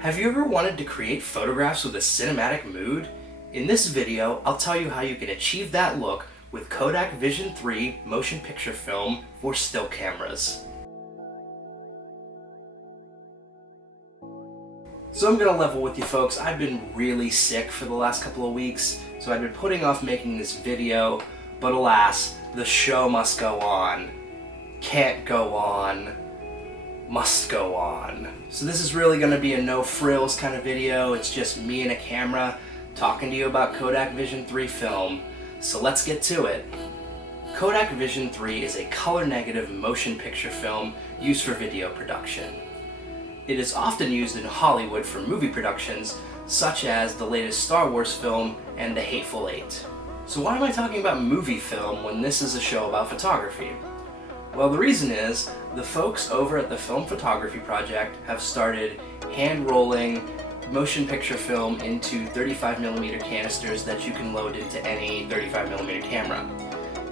Have you ever wanted to create photographs with a cinematic mood? In this video, I'll tell you how you can achieve that look with Kodak Vision 3 motion picture film for still cameras. So I'm gonna level with you folks. I've been really sick for the last couple of weeks, so I've been putting off making this video, but alas, the show must go on. Can't go on. Must go on. So this is really going to be a no frills kind of video. It's just me and a camera talking to you about Kodak Vision 3 film. So let's get to it. Kodak Vision 3 is a color negative motion picture film used for video production. It is often used in Hollywood for movie productions such as the latest Star Wars film and The Hateful Eight. So why am I talking about movie film when this is a show about photography? Well, the reason is, the folks over at the Film Photography Project have started hand-rolling motion picture film into 35mm canisters that you can load into any 35mm camera.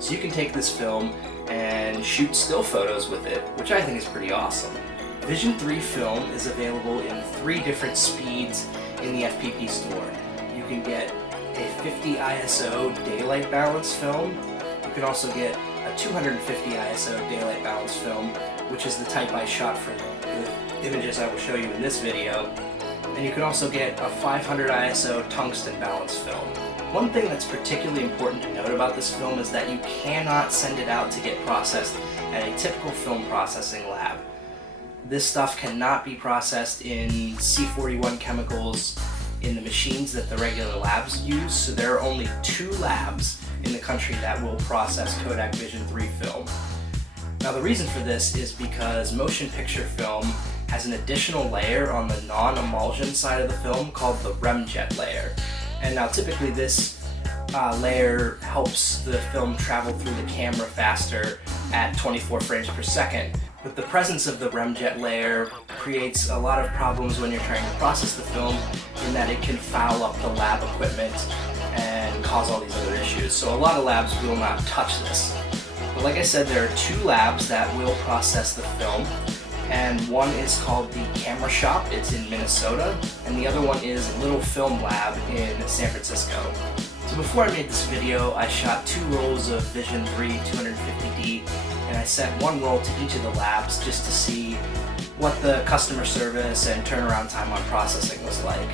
So you can take this film and shoot still photos with it, which I think is pretty awesome. Vision 3 film is available in 3 different speeds in the FPP store. You can get a 50 ISO daylight balance film. You can also get a 250 ISO daylight balance film, which is the type I shot for the images I will show you in this video. And you can also get a 500 ISO tungsten balance film. One thing that's particularly important to note about this film is that you cannot send it out to get processed at a typical film processing lab. This stuff cannot be processed in C41 chemicals in the machines that the regular labs use, so there are only 2 labs in the country that will process Kodak Vision 3 film. Now the reason for this is because motion picture film has an additional layer on the non-emulsion side of the film called the remjet layer. And now typically this layer helps the film travel through the camera faster at 24 frames per second. But the presence of the remjet layer creates a lot of problems when you're trying to process the film, in that it can foul up the lab equipment and cause all these other issues. So a lot of labs will not touch this. But like I said, there are 2 labs that will process the film, and one is called the Camera Shop, it's in Minnesota, and the other one is Little Film Lab in San Francisco. So before I made this video, I shot 2 rolls of Vision 3 250D, and I sent 1 roll to each of the labs just to see what the customer service and turnaround time on processing was like.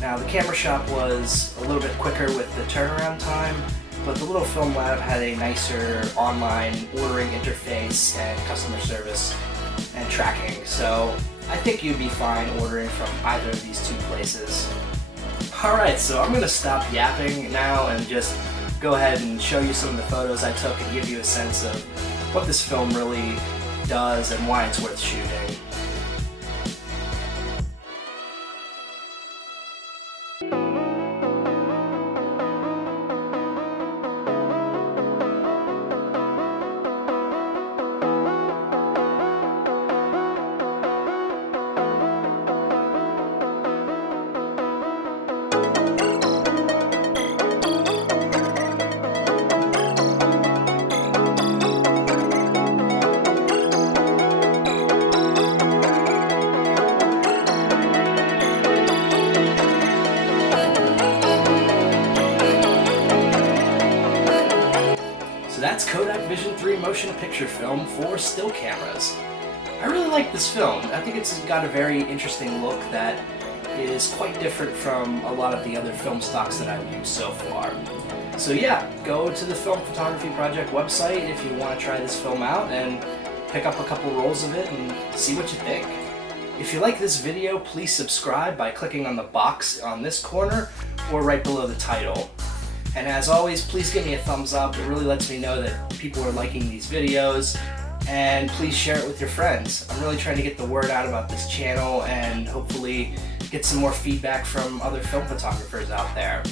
Now the Camera Shop was a little bit quicker with the turnaround time, but the Little Film Lab had a nicer online ordering interface and customer service and tracking, so I think you'd be fine ordering from either of these 2 places. Alright, so I'm going to stop yapping now and just go ahead and show you some of the photos I took and give you a sense of what this film really does and why it's worth shooting. So that's Kodak Vision 3 motion picture film for still cameras. I really like this film. I think it's got a very interesting look that is quite different from a lot of the other film stocks that I've used so far. So yeah, go to the Film Photography Project website if you want to try this film out and pick up a couple rolls of it and see what you think. If you like this video, please subscribe by clicking on the box on this corner or right below the title. And as always, please give me a thumbs up. It really lets me know that people are liking these videos. And please share it with your friends. I'm really trying to get the word out about this channel and hopefully get some more feedback from other film photographers out there.